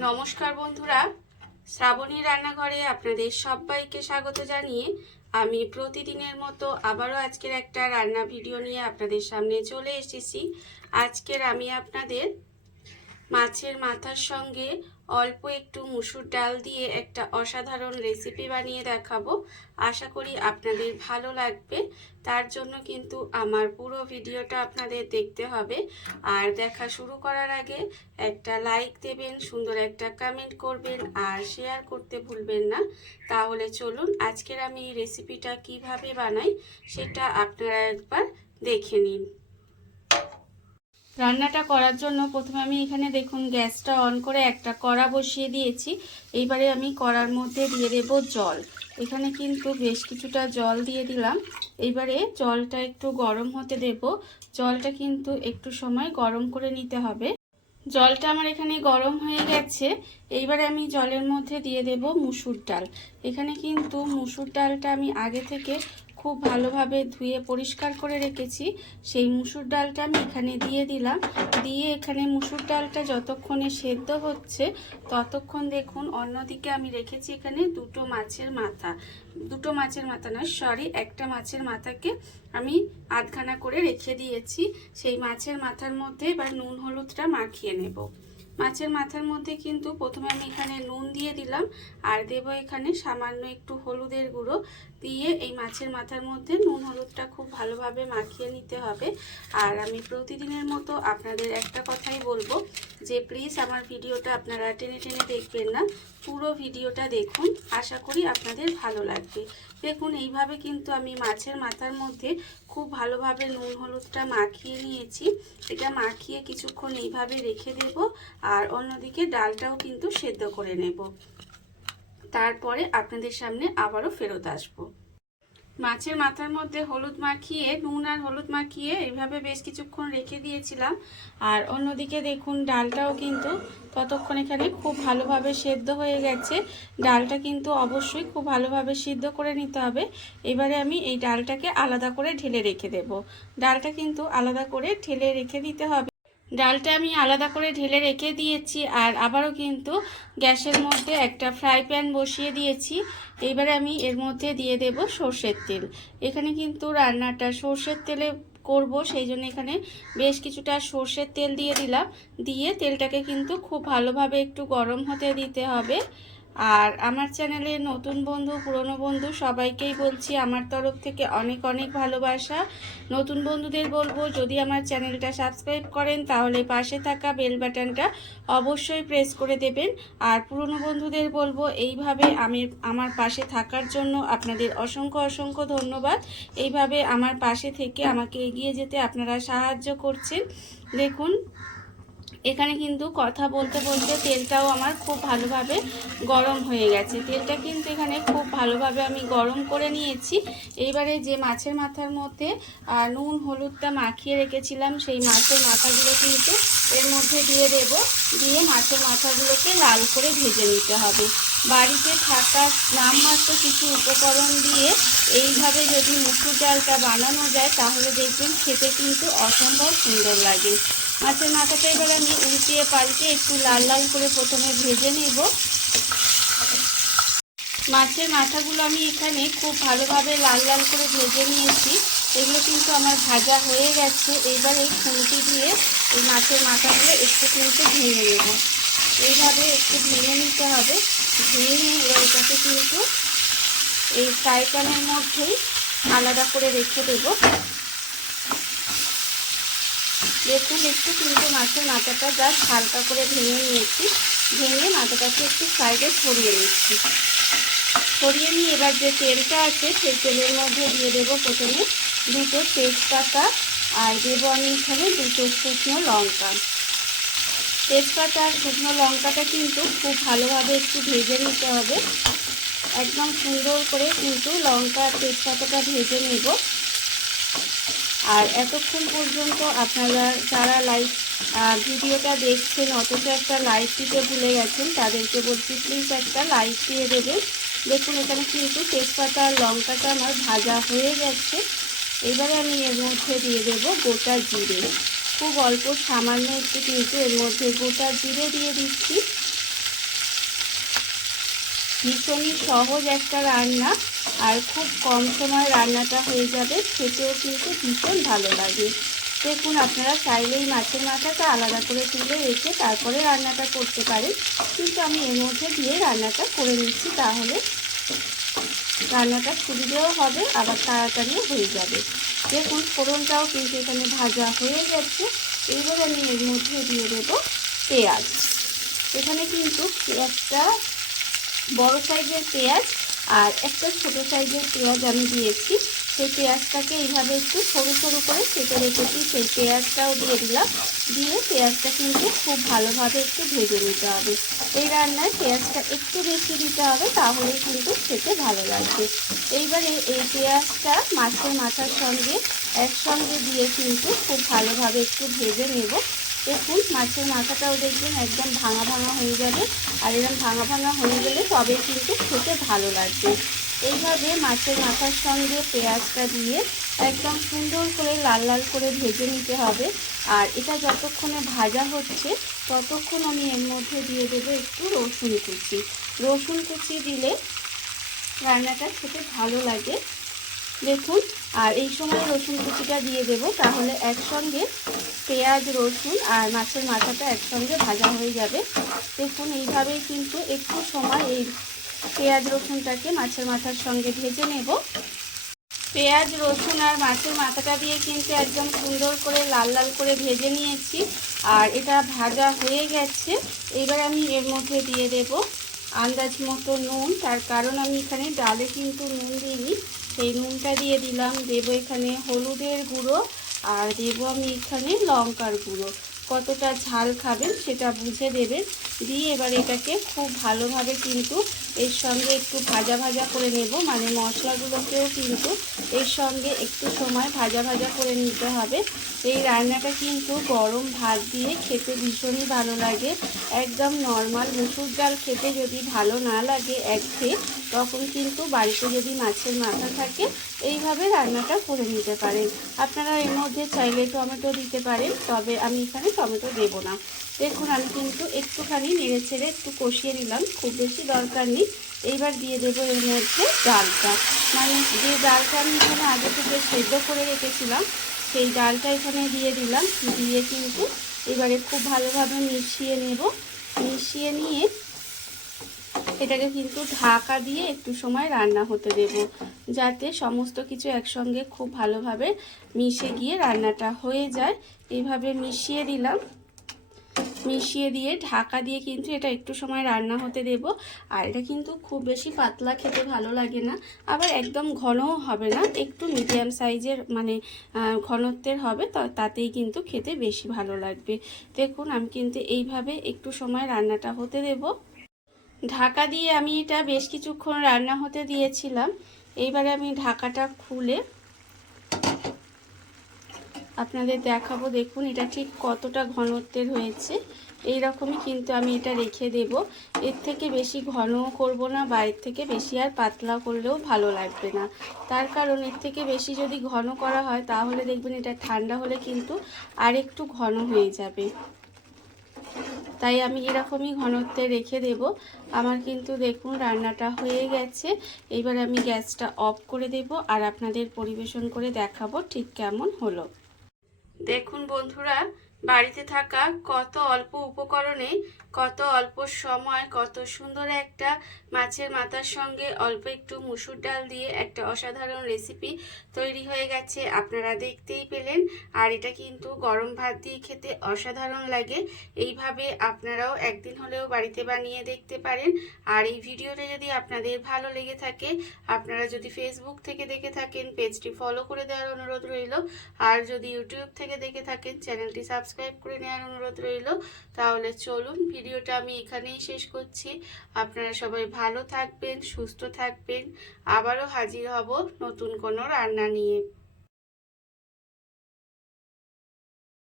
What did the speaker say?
নমস্কার বন্ধুরা, শ্রাবণী রান্নাঘরে আপনাদের সবাইকে স্বাগত জানিয়ে আমি প্রতিদিনের মতো আবারও আজকের একটা রান্না ভিডিও নিয়ে আপনাদের সামনে চলে এসেছি। আজকের আমি আপনাদের মাছের মাথার সঙ্গে অল্প একটু মুসুর ডাল দিয়ে একটা অসাধারণ রেসিপি বানিয়ে দেখাবো। আশা করি আপনাদের ভালো লাগবে। তার জন্য কিন্তু আমার পুরো ভিডিওটা আপনাদের দেখতে হবে। আর দেখা শুরু করার আগে একটা লাইক দেবেন, সুন্দর একটা কমেন্ট করবেন আর শেয়ার করতে ভুলবেন না। তাহলে চলুন আজকের আমি এই রেসিপিটা কিভাবে বানাই সেটা আপনারা একবার দেখে নিন। রান্নাটা করার জন্য প্রথমে আমি এখানে দেখুন গ্যাসটা অন করে একটা কড়া বসিয়ে দিয়েছি। এইবারে আমি কড়ার মধ্যে দিয়ে দেব জল। এখানে কিন্তু বেশ কিছুটা জল দিয়ে দিলাম। এইবারে জলটা একটু গরম হতে দেব। জলটা কিন্তু একটু সময় গরম করে নিতে হবে। জলটা আমার এখানে গরম হয়ে গেছে। এইবারে আমি জলের মধ্যে দিয়ে দেব মুসুর ডাল। এখানে কিন্তু মুসুর ডালটা আমি আগে থেকে খুব ভালোভাবে ধুয়ে পরিষ্কার করে রেখেছি। সেই মুসুর ডালটা আমি এখানে দিয়ে দিলাম। দিয়ে এখানে মুসুর ডালটা যতক্ষণে সেদ্ধ হচ্ছে ততক্ষণ দেখুন অন্যদিকে আমি রেখেছি এখানে দুটো মাছের মাথা নয়, সরি, একটা মাছের মাথাকে আমি আধখানা করে রেখে দিয়েছি। সেই মাছের মাথার মধ্যে এবার নুন হলুদটা মাখিয়ে নেব। মাছের মাথার মধ্যে কিন্তু প্রথমে আমি এখানে নুন দিয়ে দিলাম আর দেব এখানে সামান্য একটু হলুদের গুঁড়ো। দিয়ে এই মাছের মাথার মধ্যে নুন হলুদটা খুব ভালোভাবে মাখিয়ে নিতে হবে। আর আমি প্রতিদিনের মতো আপনাদের একটা কথাই বলবো যে প্লিজ আমার ভিডিওটা আপনারা টেনে টেনে দেখবেন না, পুরো ভিডিওটা দেখুন। আশা করি আপনাদের ভালো লাগবে। দেখুন এইভাবে কিন্তু আমি মাছের মাথার মধ্যে খুব ভালোভাবে নুন হলুদটা মাখিয়ে নিয়েছি। এটা মাখিয়ে কিছুক্ষণ এইভাবে রেখে দেব। আর অন্যদিকে ডালটাও কিন্তু সেদ্ধ করে নেব। তারপরে আপনাদের সামনে আবারও ফেরত আসবো। মাছের মাথার মধ্যে হলুদ মাখিয়ে, নুন আর হলুদ মাখিয়ে এইভাবে বেশ কিছুক্ষণ রেখে দিয়েছিলাম। আর অন্যদিকে দেখুন ডালটাও কিন্তু ততক্ষণ এখানে খুব ভালোভাবে সেদ্ধ হয়ে গেছে। ডালটা কিন্তু অবশ্যই খুব ভালোভাবে সিদ্ধ করে নিতে হবে। এবারে আমি এই ডালটাকে আলাদা করে ঢেলে রেখে দেব। ডালটা কিন্তু আলাদা করে ঢেলে রেখে দিতে হবে। ডালটা আমি আলাদা করে ঢেলে রেখে দিয়েছি। আর আবারও কিন্তু গ্যাসের মধ্যে একটা ফ্রাই প্যান বসিয়ে দিয়েছি। এইবারে আমি এর মধ্যে দিয়ে দেব সর্ষের তেল। এখানে কিন্তু রান্নাটা সর্ষের তেলে করব, সেই জন্য এখানে বেশ কিছুটা সর্ষের তেল দিয়ে দিলাম। দিয়ে তেলটাকে কিন্তু খুব ভালোভাবে একটু গরম হতে দিতে হবে। আর আমার চ্যানেলে নতুন বন্ধু, পুরনো বন্ধু সবাইকেই বলছি আমার তরফ থেকে অনেক অনেক ভালোবাসা। নতুন বন্ধুদের বলবো যদি আমার চ্যানেলটা সাবস্ক্রাইব করেন তাহলে পাশে থাকা বেল বাটনটা অবশ্যই প্রেস করে দেবেন। আর পুরনো বন্ধুদের বলবো এইভাবে আমার পাশে থাকার জন্য আপনাদের অসংখ্য অসংখ্য ধন্যবাদ। এইভাবে আমার পাশে থেকে আমাকে এগিয়ে যেতে আপনারা সাহায্য করছেন। দেখুন এখানে কিন্তু কথা বলতে বলতে তেলটাও আমার খুব ভালোভাবে গরম হয়ে গেছে। তেলটা কিন্তু এখানে খুব ভালোভাবে আমি গরম করে নিয়েছি। এইবারে যে মাছের মাথার মধ্যে নুন হলুদটা মাখিয়ে রেখেছিলাম সেই মাছের মাথাগুলো কিন্তু এর মধ্যে দিয়ে দেব। দিয়ে মাছের মাথাগুলোকে লাল করে ভেজে নিতে হবে। বাড়িতে থাকা নামমাত্র কিছু উপকরণ দিয়ে এইভাবে যদি মুসুর ডালটা বানানো যায় তাহলে দেখবেন খেতে কিন্তু অসম্ভব সুন্দর লাগে। মাছের মাথাটা এবার আমি উল্টিয়ে পাল্টে একটু লাল লাল করে প্রথমে ভেজে নেব। মাছের মাথাগুলো আমি এখানে খুব ভালোভাবে লাল লাল করে ভেজে নিয়েছি। এগুলো কিন্তু আমার ভাজা হয়ে গেছে। এবার এই খুন্তি দিয়ে এই মাছের মাথাগুলো একটু কিন্তু ভেঙে নেব। এইভাবে একটু ভেঙে নিতে হবে। ভেঙে নিয়ে এটাকে কিন্তু এই ফ্রাই প্যানের মধ্যেই আলাদা করে রেখে দেব। দেখুন একটু কিন্তু মাছের মাথাটা জাস্ট হালকা করে ভেঙে নিয়েছি। ভেঙে মাথাটাকে একটু সাইডে ছড়িয়ে নিচ্ছি। ছড়িয়ে নিয়ে এবার যে তেলটা আছে সেই তেলের মধ্যে দিয়ে দেবো প্রথমে দুটো তেজপাতা আর দেবো আমি এখানে দুটো শুকনো লঙ্কা। তেজপাতা আর শুকনো লঙ্কাটা কিন্তু খুব ভালোভাবে একটু ভেজে নিতে হবে। একদম সুন্দর করে কিন্তু লঙ্কা আর তেজপাতাটা ভেজে নেব। আর এতক্ষণ পর্যন্ত আপনারা যারা ভিডিওটা দেখছেন অথচ একটা লাইক দিতে ভুলে গেছেন তাদেরকে বলছি প্লিজ একটা লাইক দিয়ে দেবেন। দেখুন এখানে কিন্তু তেজপাতা আর লঙ্কাটা আমার ভাজা হয়ে গেছে। এবারে আমি এর মধ্যে দিয়ে দেব গোটা জিরে। খুব অল্প সামান্য একটু কিন্তু এর মধ্যে গোটা জিরে দিয়ে দিচ্ছি। ভীষণই সহজ একটা রান্না, আর খুব কম সময় রান্নাটা হয়ে যাবে, খেতেও কিন্তু ভীষণ ভালো লাগে। দেখুন, আপনারা চাইলেই মাছের মাথাটা আলাদা করে তুলে রেখে তারপরে রান্নাটা করতে পারেন, কিন্তু আমি এর মধ্যে দিয়ে রান্নাটা করে নিচ্ছি, তাহলে রান্নাটা সুবিধেও হবে, আবার তাড়াতাড়িও হয়ে যাবে। দেখুন, ফোড়নটাও কিন্তু এখানে ভাজা হয়ে গেছে। এইবার আমি এর মধ্যে দিয়ে দেবো পেঁয়াজ। এখানে কিন্তু একটা বড় সাইজের পেঁয়াজ আর একটা ছোট সাইজের পেঁয়াজ আমি দিয়েছি। সেই পেঁয়াজটাকে এইভাবে একটু সরু সরু করে কেটে রেখেছি, সেই পেঁয়াজটাও দিয়ে দিলাম। দিয়ে পেঁয়াজটা কিন্তু খুব ভালোভাবে একটু ভেজে নিতে হবে। এই রান্নায় পেঁয়াজটা একটু বেশি দিতে হবে, তাহলেই কিন্তু খেতে ভালো লাগবে। এইবারে এই পেঁয়াজটা মাছের মাথার সঙ্গে একসঙ্গে দিয়ে কিন্তু খুব ভালোভাবে একটু ভেজে নেব। দেখুন, মাছের মাথাটাও দেখবেন একদম ভাঙা ভাঙা হয়ে যাবে, আর এরকম ভাঙা ভাঙা হয়ে গেলে তবে কিন্তু খেতে ভালো লাগবে। এইভাবে মাছের মাথার সঙ্গে পেঁয়াজটা দিয়ে একদম সুন্দর করে লাল লাল করে ভেজে নিতে হবে। আর এটা যতক্ষণে ভাজা হচ্ছে ততক্ষণ আমি এর মধ্যে দিয়ে দেবো একটু রসুন কুচি। রসুন কুচি দিলে রান্নাটা খেতে ভালো লাগে। দেখুন, আর এই সময় রসুন কুচিটা দিয়ে দেব, তাহলে একসঙ্গে পেঁয়াজ, রসুন আর মাছের মাথাটা একসঙ্গে ভাজা হয়ে যাবে। দেখুন, এইভাবেই কিন্তু একটু সময় এই পেঁয়াজ রসুনটাকে মাছের মাথার সঙ্গে ভেজে নেব। পেঁয়াজ, রসুন আর মাছের মাথাটা দিয়ে কিন্তু একদম সুন্দর করে লাল লাল করে ভেজে নিয়েছি, আর এটা ভাজা হয়ে গেছে। এবার আমি এর মধ্যে দিয়ে দেব আন্দাজ মতো নুন, তার কারণ আমি এখানে ডালে কিন্তু নুন দিইনি, সেই নুনটা দিয়ে দিলাম। দেব এখানে হলুদের গুঁড়ো, আর দেব আমি এখানে লঙ্কার গুঁড়ো। কতটা ঝাল খাবেন সেটা বুঝে দেবেন। দিয়ে এবার এটাকে খুব ভালোভাবে কিন্তু এর সঙ্গে একটু ভাজা ভাজা করে নেব, মানে মশলাগুলোকেও কিন্তু এর সঙ্গে একটু সময় ভাজা ভাজা করে নিতে হবে। এই রান্নাটা কিন্তু গরম ভাত দিয়ে খেতে ভীষণই ভালো লাগে। একদম নর্মাল মুসুর ডাল খেতে যদি ভালো না লাগে একঘেয়ে, তখন কিন্তু বাড়িতে যদি মাছের মাথা থাকে এইভাবে রান্নাটা করে নিতে পারেন। আপনারা এর মধ্যে চাইলে টমেটো দিতে পারেন, তবে আমি এখানে টমেটো দেব না। দেখুন, আমি কিন্তু একটুখানি নেড়ে ছেড়ে একটু কষিয়ে নিলাম, খুব বেশি দরকার নেই। এইবার দিয়ে দেবো এর মধ্যে ডালটা, মানে যে ডালটা আমি এখানে আগে থেকে সেদ্ধ করে রেখেছিলাম সেই ডালটা এখানে দিয়ে দিলাম। দিয়ে কিন্তু এবারে খুব ভালোভাবে মিশিয়ে নেব। মিশিয়ে নিয়ে এটাকে কিন্তু ঢাকা দিয়ে একটু সময় রান্না হতে দেব, যাতে সমস্ত কিছু একসঙ্গে খুব ভালোভাবে মিশে গিয়ে রান্নাটা হয়ে যায়। এইভাবে মিশিয়ে দিলাম। মিশিয়ে দিয়ে ঢাকা দিয়ে কিন্তু এটা একটু সময় রান্না হতে দেব। আর এটা কিন্তু খুব বেশি পাতলা খেতে ভালো লাগে না, আবার একদম ঘনও হবে না, একটু মিডিয়াম সাইজের মানে ঘনত্বের হবে, তাতেই কিন্তু খেতে বেশি ভালো লাগবে। দেখুন, আমি কিন্তু এইভাবে একটু সময় রান্নাটা হতে দেব। ঢাকা দিয়ে আমি এটা বেশ কিছুক্ষণ রান্না হতে দিয়েছিলাম। এইবারে আমি ঢাকাটা খুলে আপনাদের দেখাবো। দেখুন, এটা ঠিক কতটা ঘনত্বের হয়েছে। এই রকমই কিন্তু আমি এটা রেখে দেব। এর থেকে বেশি ঘনও করব না, বা এর থেকে বেশি আর পাতলা করলেও ভালো লাগবে না। তার কারণ এর থেকে বেশি যদি ঘন করা হয় তাহলে দেখবেন এটা ঠান্ডা হলে কিন্তু আর একটু ঘন হয়ে যাবে। তাই আমি এরকমই ঘনত্বে রেখে দেব। আমার কিন্তু দেখুন রান্নাটা হয়ে গেছে। এইবার আমি গ্যাসটা অফ করে দেব, আর আপনাদের পরিবেশন করে দেখাবো ঠিক কেমন হলো। দেখুন বন্ধুরা, বাড়িতে থাকা কত অল্প উপকরণে কত অল্প সময় কত সুন্দর একটা মাছের মাথার সঙ্গে অল্প একটু মুসুর ডাল দিয়ে একটা অসাধারণ রেসিপি তৈরি হয়ে গেছে। আপনারা দেখতেই পেলেন। আর এটা কিন্তু গরম ভাত দিয়ে খেতে অসাধারণ লাগে। এইভাবে আপনারাও একদিন হলেও বাড়িতে বানিয়ে দেখতে পারেন। আর এই ভিডিওটা যদি আপনাদের ভালো লেগে থাকে, আপনারা যদি ফেসবুক থেকে দেখে থাকেন পেজটি ফলো করে দেওয়ার অনুরোধ রইল। আর যদি ইউটিউব থেকে দেখে থাকেন চ্যানেলটি সাবস্ক্রাইব করে নেওয়ার অনুরোধ রইল। তাহলে চলুন ভিডিওটা আমি এখানেই শেষ করছি। আপনারা সবাই ভালো থাকবেন, সুস্থ থাকবেন। আবারও হাজির হব নতুন কোনো রান্না নিয়ে।